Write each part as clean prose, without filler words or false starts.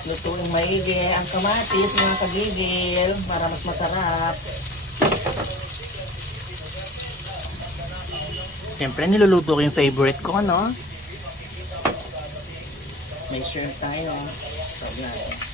Lutuin maigi ang kamatis mga kagigil para mas masarap. Siyempre niluluto ko yung favorite ko, no? May share tayo. So, yan.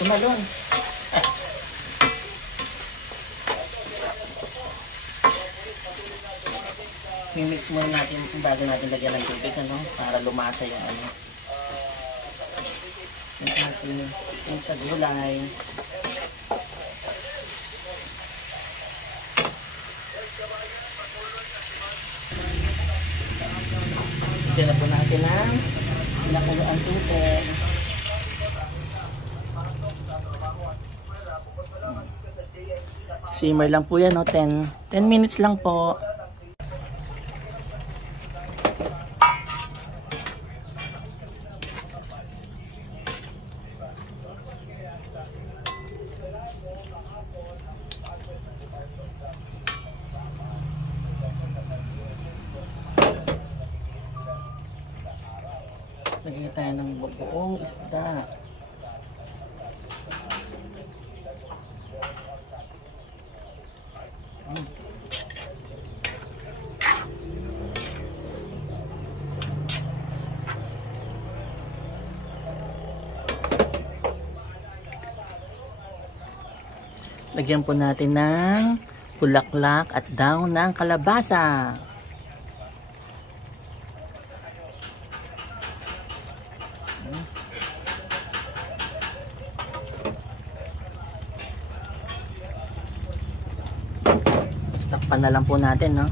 Tumalon. Mimix muna natin bago natin lagyan ng tubig, ano, para lumasa yung ano. Yung sa gulay. Diyan na po natin ang nakuloan tubig. Simmer lang po yan, no? 10 minutes lang po. Lagyan tayo ng buong isda. Lagyan po natin ng bulaklak at daon ng kalabasa. Takpan na lang po natin, no?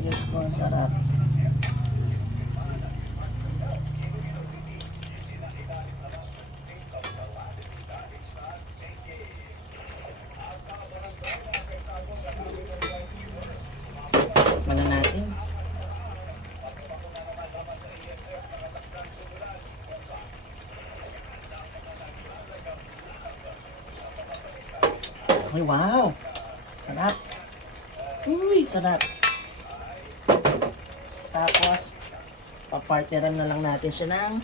Diyos ko, ang sarap. Mana natin? Ay, wow! Sarap! Uy, sarap! Tapos, papartneran na lang natin siya ng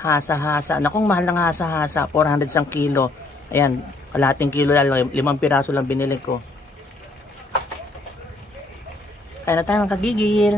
hasa-hasa. Nakong mahal ng hasa-hasa, 400 isang kilo. Ayan, kalahating kilo lang, 5 piraso lang binili ko. Kaya na tayo mga kagigil.